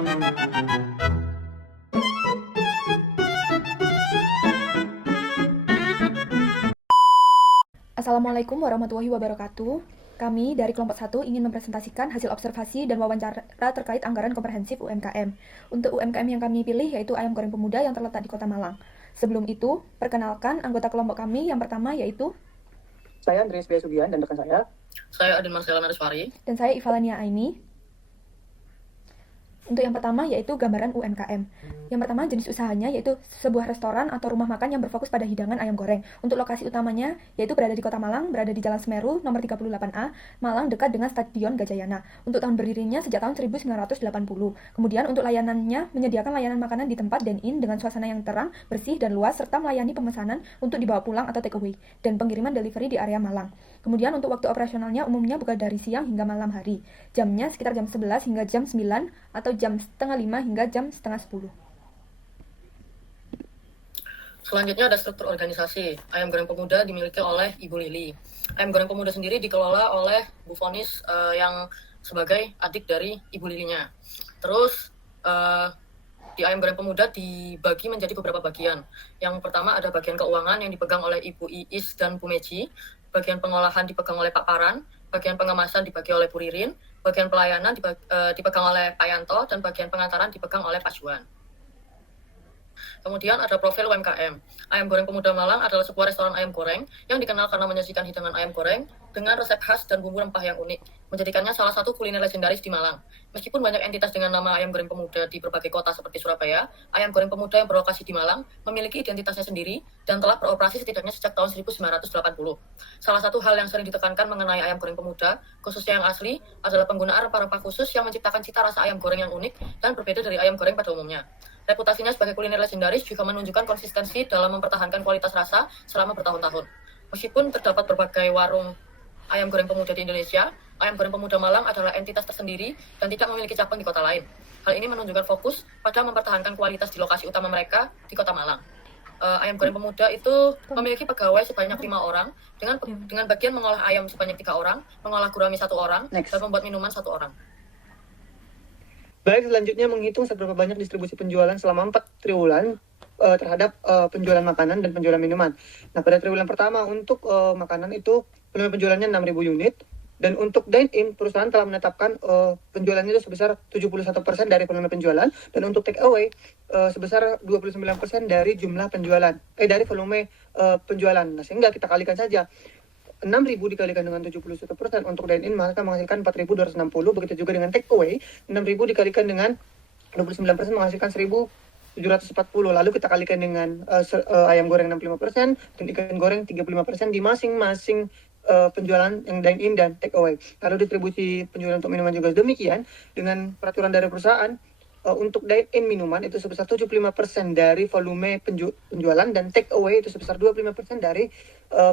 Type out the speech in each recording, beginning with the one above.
Assalamualaikum warahmatullahi wabarakatuh. Kami dari kelompok 1 ingin mempresentasikan hasil observasi dan wawancara terkait anggaran komprehensif UMKM. Untuk UMKM yang kami pilih yaitu ayam goreng pemuda yang terletak di Kota Malang. Sebelum itu, perkenalkan anggota kelompok kami yang pertama yaitu Saya Andreas B. Sugian dan rekan Saya Adin Marcella Nariswari. dan saya Ivalania Aini. Untuk yang pertama yaitu gambaran UMKM. Yang pertama jenis usahanya yaitu sebuah restoran atau rumah makan yang berfokus pada hidangan ayam goreng. Untuk lokasi utamanya yaitu berada di Kota Malang, berada di Jalan Semeru nomor 38A, Malang dekat dengan Stadion Gajayana. Untuk tahun berdirinya sejak tahun 1980. Kemudian untuk layanannya menyediakan layanan makanan di tempat dine-in dengan suasana yang terang, bersih dan luas serta melayani pemesanan untuk dibawa pulang atau take away dan pengiriman delivery di area Malang. Kemudian untuk waktu operasionalnya umumnya buka dari siang hingga malam hari. Jamnya sekitar jam 11 hingga jam 9 atau jam setengah 5 hingga jam setengah 10. Selanjutnya ada struktur organisasi. Ayam Goreng Pemuda dimiliki oleh Ibu Lili. Ayam Goreng Pemuda sendiri dikelola oleh Bu Fonis yang sebagai adik dari Ibu Lilinya. Terus di Ayam Goreng Pemuda dibagi menjadi beberapa bagian. Yang pertama ada bagian keuangan yang dipegang oleh Ibu Iis dan Bu Meji. Bagian pengolahan dipegang oleh Pak Paran. Bagian pengemasan dibagi oleh Bu Ririn. Bagian pelayanan dipegang oleh Pak Yanto. Dan bagian pengantaran dipegang oleh Pak Juan. Kemudian ada profil UMKM. Ayam Goreng Pemuda Malang adalah sebuah restoran ayam goreng yang dikenal karena menyajikan hidangan ayam goreng dengan resep khas dan bumbu rempah yang unik, menjadikannya salah satu kuliner legendaris di Malang. Meskipun banyak entitas dengan nama Ayam Goreng Pemuda di berbagai kota seperti Surabaya, Ayam Goreng Pemuda yang berlokasi di Malang memiliki identitasnya sendiri dan telah beroperasi setidaknya sejak tahun 1980. Salah satu hal yang sering ditekankan mengenai Ayam Goreng Pemuda, khususnya yang asli, adalah penggunaan rempah-rempah khusus yang menciptakan cita rasa ayam goreng yang unik dan berbeda dari ayam goreng pada umumnya. Reputasinya sebagai kuliner legendaris juga menunjukkan konsistensi dalam mempertahankan kualitas rasa selama bertahun-tahun. Meskipun terdapat berbagai warung ayam goreng pemuda di Indonesia, Ayam Goreng Pemuda Malang adalah entitas tersendiri dan tidak memiliki cabang di kota lain. Hal ini menunjukkan fokus pada mempertahankan kualitas di lokasi utama mereka di Kota Malang. Ayam Goreng Pemuda itu memiliki pegawai sebanyak 5 orang dengan bagian mengolah ayam sebanyak 3 orang, mengolah gurami 1 orang, dan membuat minuman 1 orang. Baik, selanjutnya menghitung seberapa banyak distribusi penjualan selama 4 triwulan terhadap penjualan makanan dan penjualan minuman. Nah, pada triwulan pertama untuk makanan itu volume penjualannya 6.000 unit, dan untuk dine-in perusahaan telah menetapkan penjualannya itu sebesar 71% dari volume penjualan, dan untuk take away sebesar 29% dari jumlah penjualan, dari volume penjualan. Nah, sehingga kita kalikan saja 6.000 dikalikan dengan 71% untuk dine-in maka menghasilkan 4.260, begitu juga dengan take away 6.000 dikalikan dengan 29% menghasilkan 1.740. Lalu kita kalikan dengan ayam goreng 65% dan ikan goreng 35% di masing-masing penjualan yang dine-in dan take away. Lalu distribusi penjualan untuk minuman juga demikian dengan peraturan dari perusahaan. Untuk dine-in minuman itu sebesar 75% dari volume penjualan dan take away itu sebesar 25% dari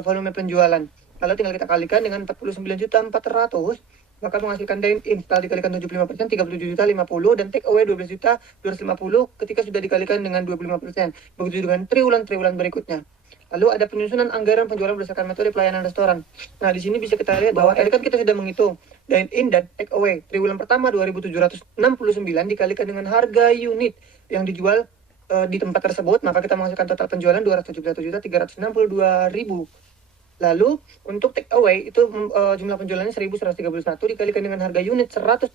volume penjualan. Lalu tinggal kita kalikan dengan 49.400, maka menghasilkan dine-in setelah dikalikan 75%, 37.050, dan take away 12.250 ketika sudah dikalikan dengan 25%. Begitu dengan triwulan-triwulan berikutnya. Lalu ada penyusunan anggaran penjualan berdasarkan metode pelayanan restoran. Nah, di sini bisa kita lihat bahwa tadi kan kita sudah menghitung dine-in dan take away. Triwulan pertama 2.769 dikalikan dengan harga unit yang dijual di tempat tersebut, maka kita menghasilkan total penjualan 271.362.000. Lalu untuk take away itu jumlah penjualannya 1.131 dikalikan dengan harga unit 108.000,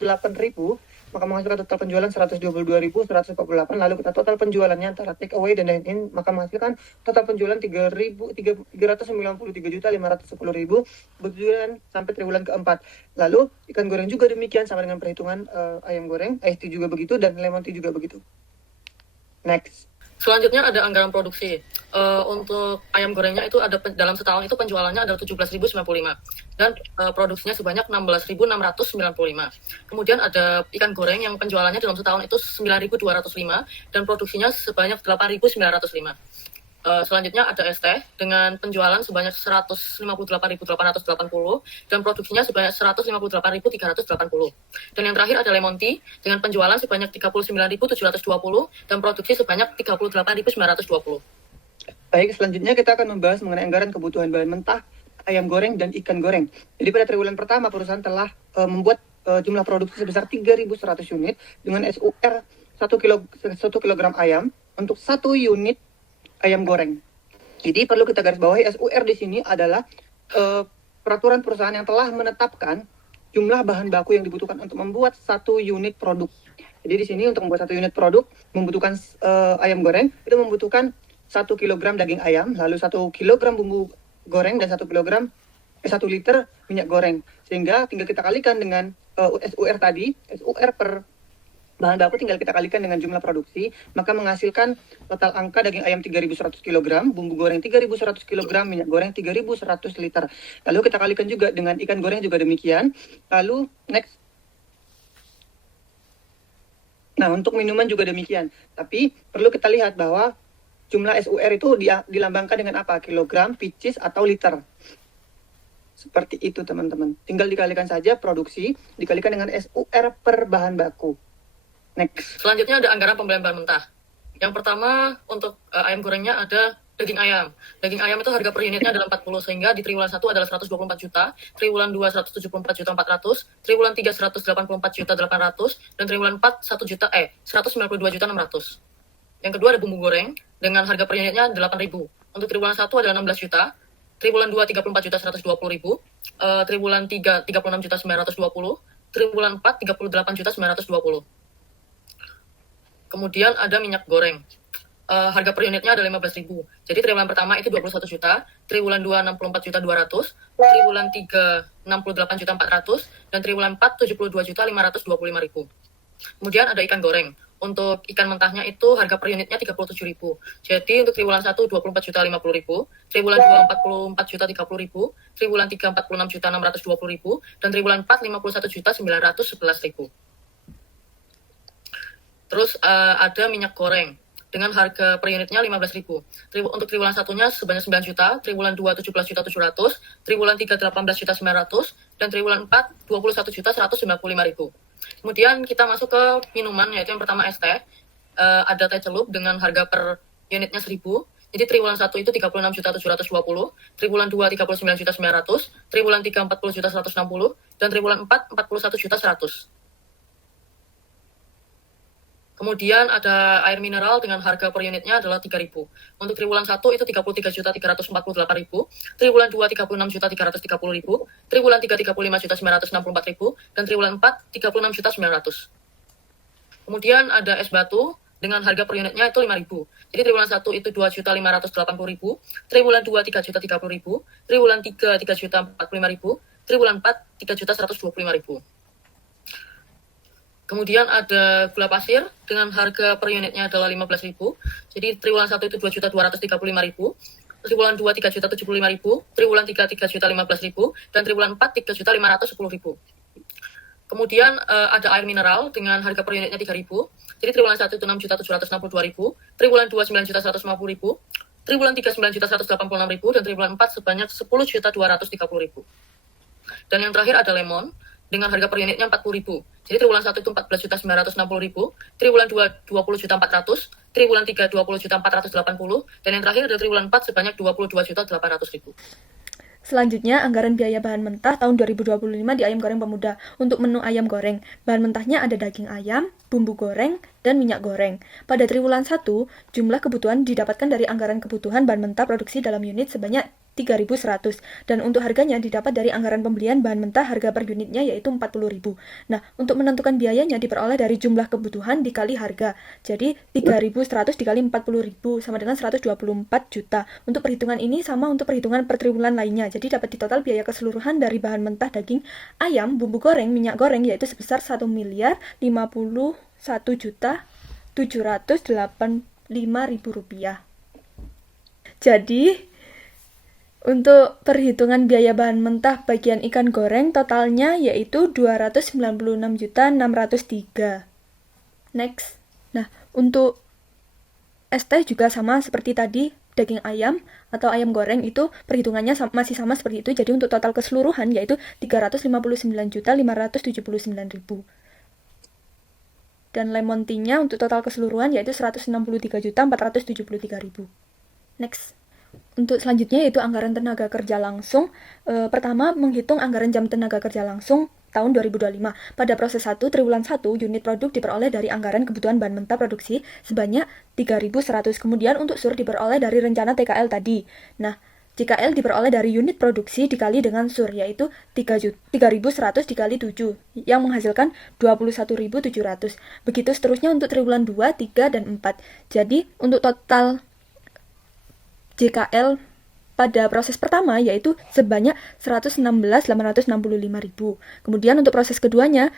maka menghasilkan total penjualan 122.148. Lalu kita total penjualannya antara take away dan dine-in, maka menghasilkan total penjualan 393.510.000. Begitu sampai triwulan keempat. Lalu ikan goreng juga demikian sama dengan perhitungan ayam goreng, tea juga begitu, dan lemon tea juga begitu. Next. Selanjutnya ada anggaran produksi. Untuk ayam gorengnya itu ada dalam setahun itu penjualannya ada 17.095 dan produksinya sebanyak 16.695. Kemudian ada ikan goreng yang penjualannya dalam setahun itu 9.205 dan produksinya sebanyak 8.905. Selanjutnya ada es teh dengan penjualan sebanyak 158.880 dan produksinya sebanyak 158.380. Dan yang terakhir ada lemon tea dengan penjualan sebanyak 39.720 dan produksi sebanyak 38.920. Baik, selanjutnya kita akan membahas mengenai anggaran kebutuhan bahan mentah, ayam goreng, dan ikan goreng. Jadi pada triwulan pertama perusahaan telah membuat jumlah produksi sebesar 3.100 unit dengan SUR 1 kilogram ayam untuk 1 unit ayam goreng. Jadi perlu kita garis bawahi, SUR di sini adalah peraturan perusahaan yang telah menetapkan jumlah bahan baku yang dibutuhkan untuk membuat 1 unit produk. Jadi di sini untuk membuat 1 unit produk membutuhkan ayam goreng itu membutuhkan 1 kilogram daging ayam, lalu 1 kilogram bumbu goreng dan 1 liter minyak goreng. Sehingga tinggal kita kalikan dengan SUR tadi, SUR per bahan baku tinggal kita kalikan dengan jumlah produksi, maka menghasilkan total angka daging ayam 3.100 kg, bumbu goreng 3.100 kg, minyak goreng 3.100 liter. Lalu kita kalikan juga dengan ikan goreng juga demikian. Lalu next. Nah, untuk minuman juga demikian. Tapi perlu kita lihat bahwa jumlah SUR itu dilambangkan dengan apa? Kilogram, pieces, atau liter. Seperti itu teman-teman. Tinggal dikalikan saja produksi, dikalikan dengan SUR per bahan baku. Next. Selanjutnya ada anggaran pembelian bahan mentah. Yang pertama untuk ayam gorengnya ada daging ayam. Daging ayam itu harga per unitnya adalah 40, sehingga di triwulan 1 adalah 124 juta, triwulan 2 174 juta 400, triwulan 3 184 juta 800, dan triwulan 4 192 juta 600. Yang kedua ada bumbu goreng dengan harga per unitnya 8.000. Untuk triwulan 1 adalah 16 juta, triwulan 2 34 juta 120.000, triwulan 3 36 juta 920, triwulan 4 38 juta 920. Kemudian ada minyak goreng. Harga per unitnya ada 15.000. Jadi triwulan pertama itu 21 juta, triwulan 2 64 juta 200, triwulan 3 68 juta 400, dan triwulan 4 72 juta 525.000. Kemudian ada ikan goreng. Untuk ikan mentahnya itu harga per unitnya 37.000. Jadi untuk triwulan 1 24 juta 50.000, triwulan 2 44 juta 30.000, triwulan 3 46 juta 620.000, dan triwulan 4 51 juta 911.000. Terus ada minyak goreng dengan harga per unitnya 15.000. Untuk triwulan satunya sebanyak 9 juta, triwulan 2 17 juta 700, triwulan 3 18 juta 900, dan triwulan 4 21 juta 195.000. Kemudian kita masuk ke minuman, yaitu yang pertama es teh. Ada teh celup dengan harga per unitnya 1.000. Jadi triwulan 1 itu 36 juta 720, triwulan 2 39 juta 900, triwulan 3 40 juta 160, dan triwulan 4 41 juta 100. Kemudian ada air mineral dengan harga per unitnya adalah 3.000. Untuk triwulan 1 itu 33 juta 348.000, triwulan 2 36 juta 330.000, triwulan 3 35 juta 964.000, dan triwulan 4 36 juta 900. Kemudian ada es batu dengan harga per unitnya itu 5.000. Jadi triwulan 1 itu 2 juta 580.000, triwulan 2 3 juta 30.000, triwulan 3 3 juta 45.000, triwulan 4 3 juta 125.000. Kemudian ada gula pasir dengan harga per unitnya adalah 15.000. Jadi triwulan 1 itu 2 juta 235.000, triwulan 2 3 juta 75.000, triwulan 3 3 juta 15.000, dan triwulan 4 3 juta 510.000. Kemudian ada air mineral dengan harga per unitnya 3.000. Jadi triwulan 1 itu 6 juta 762.000, triwulan 2 9 juta 150.000, triwulan 3 9 juta 186.000, dan triwulan 4 sebanyak 10 juta 230.000. Dan yang terakhir ada lemon dengan harga per unitnya 40.000. Jadi triwulan 1 itu 14 juta 960.000, triwulan 2 20 juta 400, triwulan 3 20 juta 480, dan yang terakhir ada triwulan 4 sebanyak 22 juta 800.000. Selanjutnya, anggaran biaya bahan mentah tahun 2025 di Ayam Goreng Pemuda. Untuk menu ayam goreng, bahan mentahnya ada daging ayam, bumbu goreng, dan minyak goreng. Pada triwulan 1, jumlah kebutuhan didapatkan dari anggaran kebutuhan bahan mentah produksi dalam unit sebanyak 3.100, dan untuk harganya didapat dari anggaran pembelian bahan mentah harga per unitnya yaitu 40.000. Nah, untuk menentukan biayanya diperoleh dari jumlah kebutuhan dikali harga. Jadi 3.100 dikali 40.000 sama dengan 124 juta. Untuk perhitungan ini sama untuk perhitungan per triwulan lainnya. Jadi dapat ditotal biaya keseluruhan dari bahan mentah daging ayam, bumbu goreng, minyak goreng yaitu sebesar 1.051.785.000 rupiah. Jadi untuk perhitungan biaya bahan mentah bagian ikan goreng totalnya yaitu 296.603. Next. Nah, untuk es teh juga sama seperti tadi, daging ayam atau ayam goreng itu perhitungannya masih sama seperti itu. Jadi untuk total keseluruhan yaitu 359.579.000. Dan lemon tea-nya untuk total keseluruhan yaitu 163.473.000. Next. Untuk selanjutnya yaitu anggaran tenaga kerja langsung. Pertama, menghitung anggaran jam tenaga kerja langsung tahun 2025. Pada proses 1, triwulan 1, unit produk diperoleh dari anggaran kebutuhan bahan mentah produksi sebanyak 3.100. Kemudian untuk sur diperoleh dari rencana TKL tadi. Nah, JKL diperoleh dari unit produksi dikali dengan sur, yaitu 3.100 dikali 7, yang menghasilkan 21.700. Begitu seterusnya untuk triwulan 2, 3, dan 4. Jadi, untuk total JKL pada proses pertama yaitu sebanyak 116.865.000. Kemudian untuk proses keduanya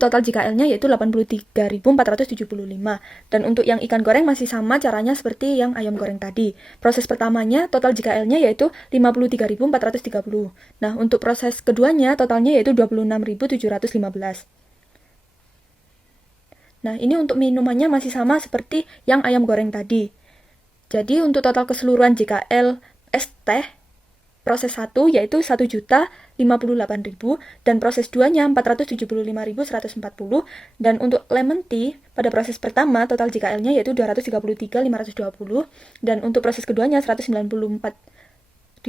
total JKL-nya yaitu 83.475. Dan untuk yang ikan goreng masih sama caranya seperti yang ayam goreng tadi. Proses pertamanya total JKL-nya yaitu 53.430. Nah, untuk proses keduanya totalnya yaitu 26.715. Nah, ini untuk minumannya masih sama seperti yang ayam goreng tadi. Jadi untuk total keseluruhan JKL es teh proses 1 yaitu 1.058.000 dan proses 2-nya 475.140, dan untuk lemon tea pada proses pertama total JKL-nya yaitu 233.520 dan untuk proses keduanya 194.600.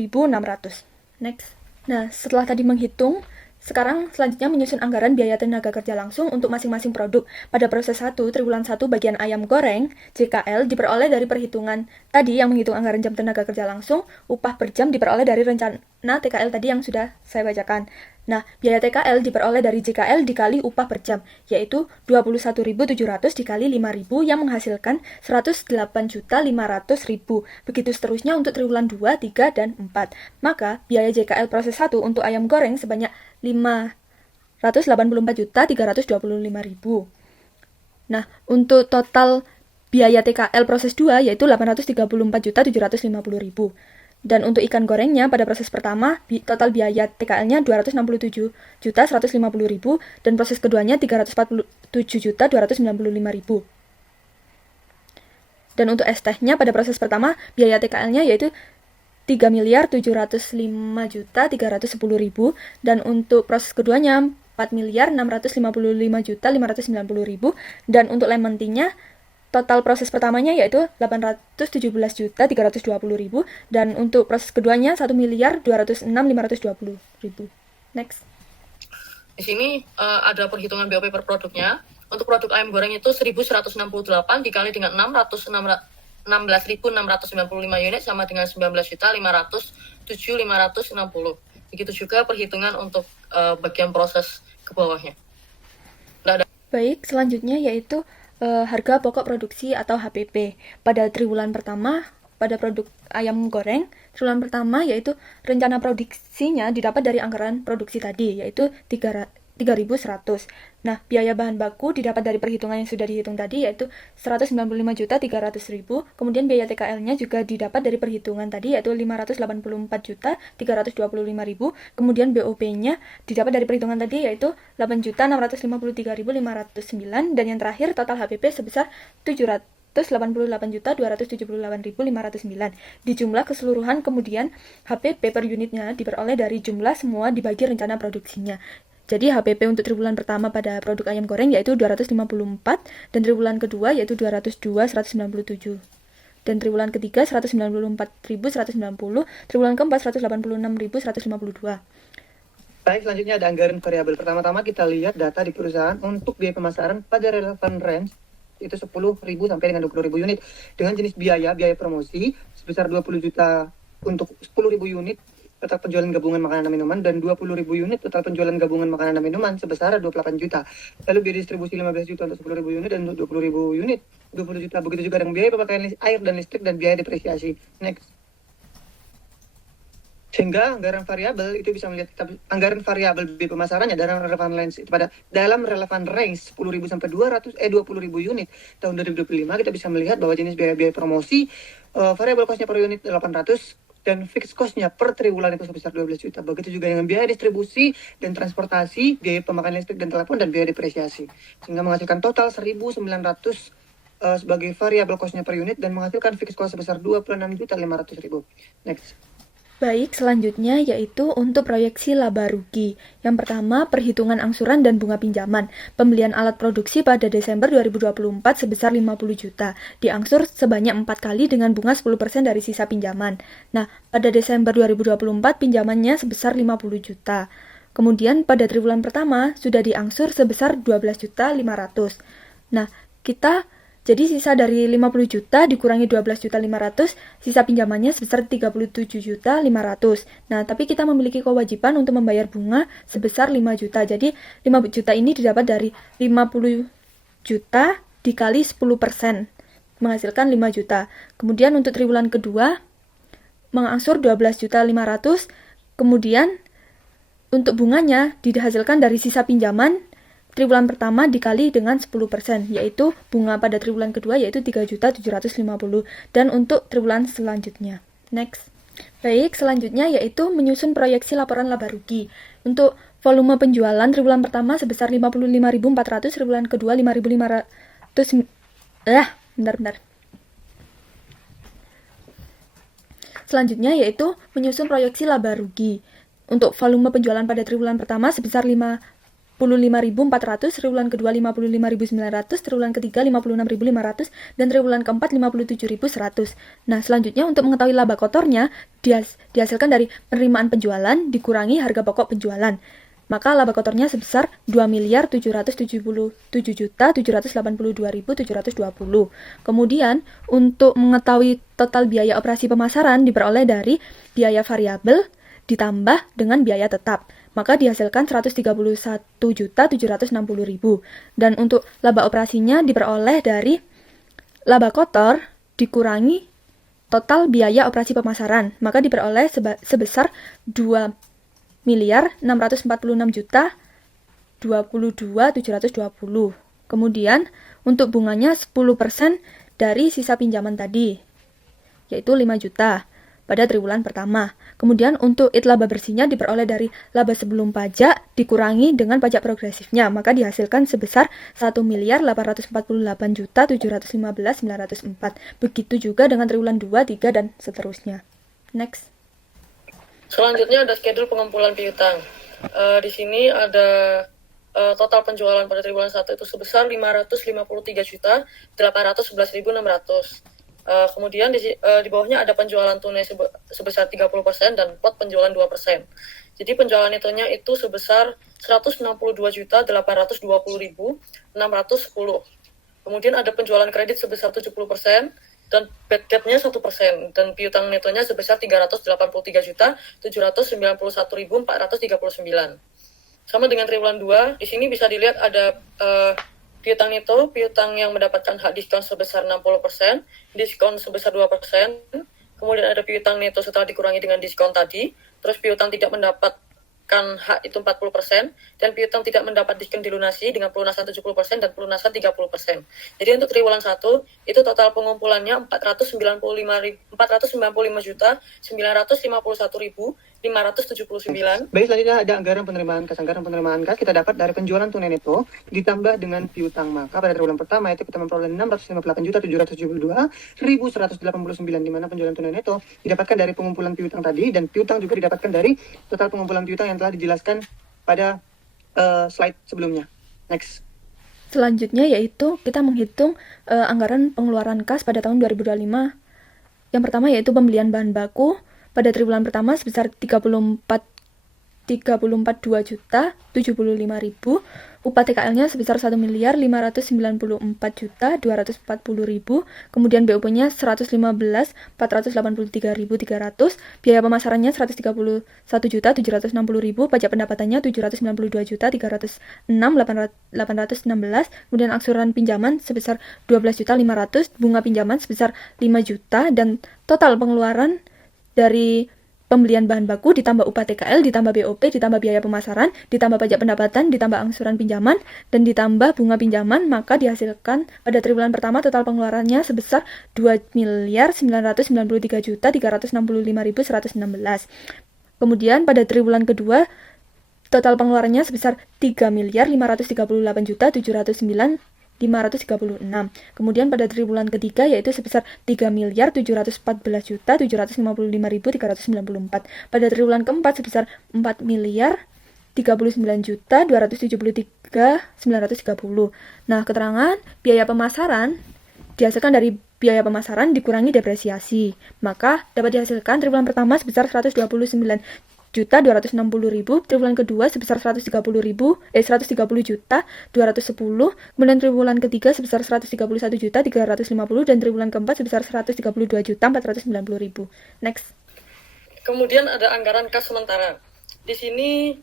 Next. Nah, setelah tadi menghitung, sekarang selanjutnya menyusun anggaran biaya tenaga kerja langsung untuk masing-masing produk. Pada proses 1, triwulan 1 bagian ayam goreng, JKL diperoleh dari perhitungan tadi yang menghitung anggaran jam tenaga kerja langsung, upah per jam diperoleh dari rencana TKL tadi yang sudah saya bacakan. Nah, biaya TKL diperoleh dari JKL dikali upah per jam, yaitu 21.700 dikali 5.000 yang menghasilkan 108.500.000. Begitu seterusnya untuk triwulan 2, 3, dan 4. Maka, biaya JKL proses 1 untuk ayam goreng sebanyak 584.325.000. Nah, untuk total biaya TKL proses 2 yaitu 834.750.000. Dan untuk ikan gorengnya pada proses pertama total biaya TKL-nya 267.150.000 dan proses keduanya 347.295.000. Dan untuk es tehnya pada proses pertama biaya TKL-nya yaitu 3.705.310.000 dan untuk proses keduanya 4.655.590.000 dan untuk lemon tea-nya total proses pertamanya yaitu 817.320.000 dan untuk proses keduanya 1.206.520.000. Next. Di sini ada perhitungan BOP per produknya. Untuk produk ayam goreng itu 1.168 dikali dengan 16.695 unit sama dengan 19.507.560. Begitu juga perhitungan untuk bagian proses ke bawahnya. Baik, selanjutnya yaitu harga pokok produksi atau HPP. Pada triwulan pertama, pada produk ayam goreng, triwulan pertama yaitu rencana produksinya didapat dari anggaran produksi tadi, yaitu 3.100. Nah, biaya bahan baku didapat dari perhitungan yang sudah dihitung tadi, yaitu 195.300.000. Kemudian biaya TKL-nya juga didapat dari perhitungan tadi, yaitu 584.325.000. Kemudian BOP-nya didapat dari perhitungan tadi, yaitu 8.653.509. Dan yang terakhir, total HPP sebesar 788.278.509. Di jumlah keseluruhan kemudian HPP per unitnya diperoleh dari jumlah semua dibagi rencana produksinya. Jadi HPP untuk triwulan pertama pada produk ayam goreng yaitu 254 dan triwulan kedua yaitu 202.197. Dan triwulan ketiga 194.190, triwulan keempat 186.152. Baik, selanjutnya ada anggaran variabel. Pertama-tama kita lihat data di perusahaan untuk biaya pemasaran pada relevan range itu 10.000 sampai dengan 20.000 unit dengan jenis biaya promosi sebesar 20 juta untuk 10.000 unit total penjualan gabungan makanan dan minuman dan 20.000 unit total penjualan gabungan makanan dan minuman sebesar 28 juta. Lalu biaya distribusi 15 juta untuk 10.000 unit dan untuk 20.000 unit 20 juta. Begitu juga dengan biaya pemakaian air dan listrik dan biaya depresiasi. Next. Sehingga anggaran variabel itu bisa melihat anggaran variabel biaya pemasarannya dalam relevan range itu dalam relevan range 10.000 sampai 20.000 unit tahun 2025 kita bisa melihat bahwa jenis biaya promosi variabel cost-nya per unit 800 dan fixed cost-nya per triwulan itu sebesar 12 juta. Begitu juga dengan biaya distribusi dan transportasi, biaya pemakaian listrik dan telepon, dan biaya depresiasi. Sehingga menghasilkan total 1.900 sebagai variabel cost-nya per unit dan menghasilkan fixed cost sebesar 26.500.000. Next. Baik, selanjutnya yaitu untuk proyeksi laba rugi. Yang pertama, perhitungan angsuran dan bunga pinjaman. Pembelian alat produksi pada Desember 2024 sebesar 50 juta. Diangsur sebanyak 4 kali dengan bunga 10% dari sisa pinjaman. Nah, pada Desember 2024 pinjamannya sebesar 50 juta. Kemudian pada triwulan pertama sudah diangsur sebesar 12.500.000. Nah, jadi sisa dari 50 juta dikurangi 12.500.000, sisa pinjamannya sebesar 37.500.000. Nah, tapi kita memiliki kewajiban untuk membayar bunga sebesar 5 juta. Jadi 5 juta ini didapat dari 50 juta dikali 10%, menghasilkan 5 juta. Kemudian untuk triwulan kedua mengangsur 12.500.000, kemudian untuk bunganya dihasilkan dari sisa pinjaman triwulan pertama dikali dengan 10%, yaitu bunga pada triwulan kedua yaitu 3.750.000, dan untuk triwulan selanjutnya. Next. Baik, selanjutnya yaitu menyusun proyeksi laporan laba rugi. Untuk volume penjualan triwulan pertama sebesar 55.400, triwulan kedua 5.500. Bentar. Selanjutnya yaitu menyusun proyeksi laba rugi. Untuk volume penjualan pada triwulan pertama sebesar 55.400, triwulan kedua 55.900, triwulan ketiga 56.500, dan triwulan keempat 57.100. Nah, selanjutnya untuk mengetahui laba kotornya dihasilkan dari penerimaan penjualan dikurangi harga pokok penjualan. Maka laba kotornya sebesar 2.777.782.720. Kemudian, untuk mengetahui total biaya operasi pemasaran diperoleh dari biaya variabel ditambah dengan biaya tetap. Maka dihasilkan 131.760.000. Dan untuk laba operasinya diperoleh dari laba kotor dikurangi total biaya operasi pemasaran. Maka diperoleh sebesar 2.646.022.720. Kemudian untuk bunganya 10% dari sisa pinjaman tadi, yaitu 5 juta pada triwulan pertama. Kemudian untuk laba bersihnya diperoleh dari laba sebelum pajak dikurangi dengan pajak progresifnya, maka dihasilkan sebesar 1.848.715.904. Begitu juga dengan triwulan 2, 3, dan seterusnya. Next. Selanjutnya ada schedule pengumpulan piutang. Di sini ada total penjualan pada triwulan 1 itu sebesar 553.811.600. Kemudian di bawahnya ada penjualan tunai sebesar 30% dan plot penjualan 2%. Jadi penjualan netonya itu sebesar 162.820.610. Kemudian ada penjualan kredit sebesar 70% dan bad debt-nya 1%, dan piutang netonya sebesar 383.791.439. Sama dengan triwulan 2, di sini bisa dilihat ada piutang neto, piutang yang mendapatkan hak diskon sebesar 60%, diskon sebesar 2%, kemudian ada piutang neto setelah dikurangi dengan diskon tadi, terus piutang tidak mendapatkan hak itu 40%, dan piutang tidak mendapat diskon dilunasi dengan pelunasan 70% dan pelunasan 30%. Jadi untuk triwulan 1, itu total pengumpulannya 495.951.579. Baik, selanjutnya ada anggaran penerimaan kas. Anggaran penerimaan kas kita dapat dari penjualan tunai neto ditambah dengan piutang. Maka pada triwulan pertama itu kita memperoleh 658.772.189, di mana penjualan tunai neto didapatkan dari pengumpulan piutang tadi, dan piutang juga didapatkan dari total pengumpulan piutang yang telah dijelaskan pada slide sebelumnya. Next. Selanjutnya yaitu kita menghitung anggaran pengeluaran kas pada tahun 2025. Yang pertama yaitu pembelian bahan baku pada triwulan pertama sebesar 34.275.000, upah TKL-nya sebesar 1.594.240.000, kemudian BOP-nya 115.483.300, biaya pemasarannya 131.760.000, pajak pendapatannya 792.306.816, kemudian angsuran pinjaman sebesar 12.500.000, bunga pinjaman sebesar 5 juta, dan total pengeluaran dari pembelian bahan baku ditambah upah TKL, ditambah BOP, ditambah biaya pemasaran, ditambah pajak pendapatan, ditambah angsuran pinjaman, dan ditambah bunga pinjaman, maka dihasilkan pada triwulan pertama total pengeluarannya sebesar 2.993.365.116. Kemudian pada triwulan kedua total pengeluarannya sebesar 3.538.709.536. Kemudian pada triwulan ketiga yaitu sebesar 3.714.755.394. Pada triwulan keempat sebesar 4.039.273.930. Nah, keterangan biaya pemasaran dihasilkan dari biaya pemasaran dikurangi depresiasi. Maka dapat dihasilkan triwulan pertama sebesar 129 triwulan kedua sebesar 130 juta 210, kemudian triwulan ketiga sebesar 131 juta 350, dan triwulan keempat sebesar 132 juta 490.000. Next. Kemudian ada anggaran kas sementara. Di sini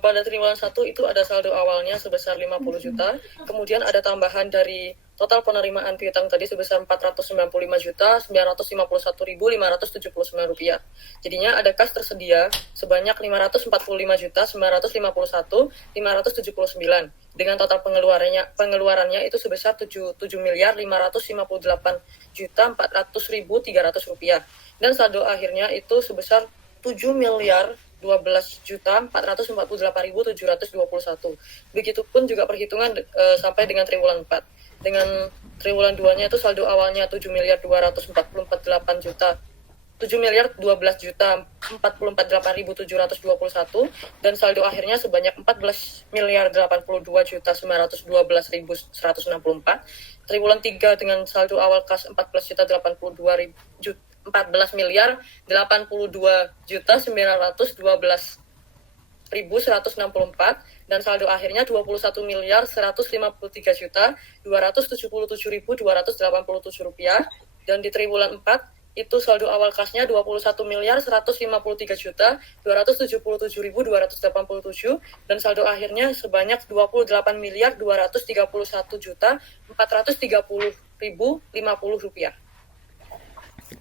pada triwulan 1 itu ada saldo awalnya sebesar 50 juta, kemudian ada tambahan dari total penerimaan piutang tadi sebesar 495.951.579 rupiah. Jadinya ada kas tersedia sebanyak 541.951.579 dengan total pengeluarannya itu sebesar 7.558.400.300 rupiah, dan saldo akhirnya itu sebesar 7.012.448.721. Begitupun juga perhitungan sampai dengan triwulan 4. Dengan triwulan 2-nya itu saldo awalnya 7.248.744.721 dan saldo akhirnya sebanyak 14.082.912.164. Triwulan 3 dengan saldo awal kas 14.082.912.164 dan saldo akhirnya 21.153.277.287 rupiah. Dan di triwulan 4 itu saldo awal kasnya 21.153.277.287 dan saldo akhirnya sebanyak 28.231.430.050 rupiah.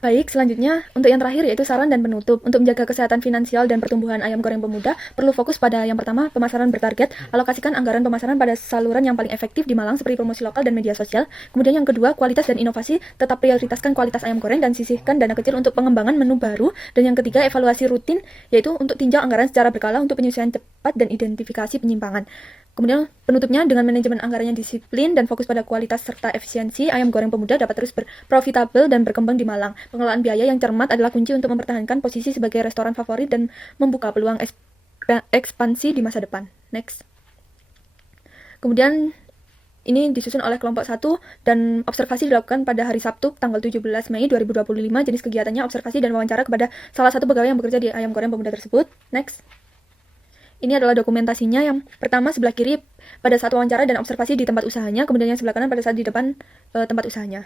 Baik, selanjutnya untuk yang terakhir yaitu saran dan penutup. Untuk menjaga kesehatan finansial dan pertumbuhan ayam goreng pemuda, perlu fokus pada yang pertama, pemasaran bertarget. Alokasikan anggaran pemasaran pada saluran yang paling efektif di Malang seperti promosi lokal dan media sosial. Kemudian yang kedua, kualitas dan inovasi. Tetap prioritaskan kualitas ayam goreng dan sisihkan dana kecil untuk pengembangan menu baru. Dan yang ketiga, evaluasi rutin, yaitu untuk tinjau anggaran secara berkala untuk penyelesaian cepat dan identifikasi penyimpangan. Kemudian penutupnya, dengan manajemen anggarannya disiplin dan fokus pada kualitas serta efisiensi, ayam goreng pemuda dapat terus berprofitabel dan berkembang di Malang. Pengelolaan biaya yang cermat adalah kunci untuk mempertahankan posisi sebagai restoran favorit dan membuka peluang ekspansi di masa depan. Next. Kemudian ini disusun oleh kelompok 1 dan observasi dilakukan pada hari Sabtu tanggal 17 Mei 2025. Jenis kegiatannya observasi dan wawancara kepada salah satu pegawai yang bekerja di ayam goreng pemuda tersebut. Next. Ini adalah dokumentasinya. Yang pertama sebelah kiri pada saat wawancara dan observasi di tempat usahanya, kemudian yang sebelah kanan pada saat di depan tempat usahanya.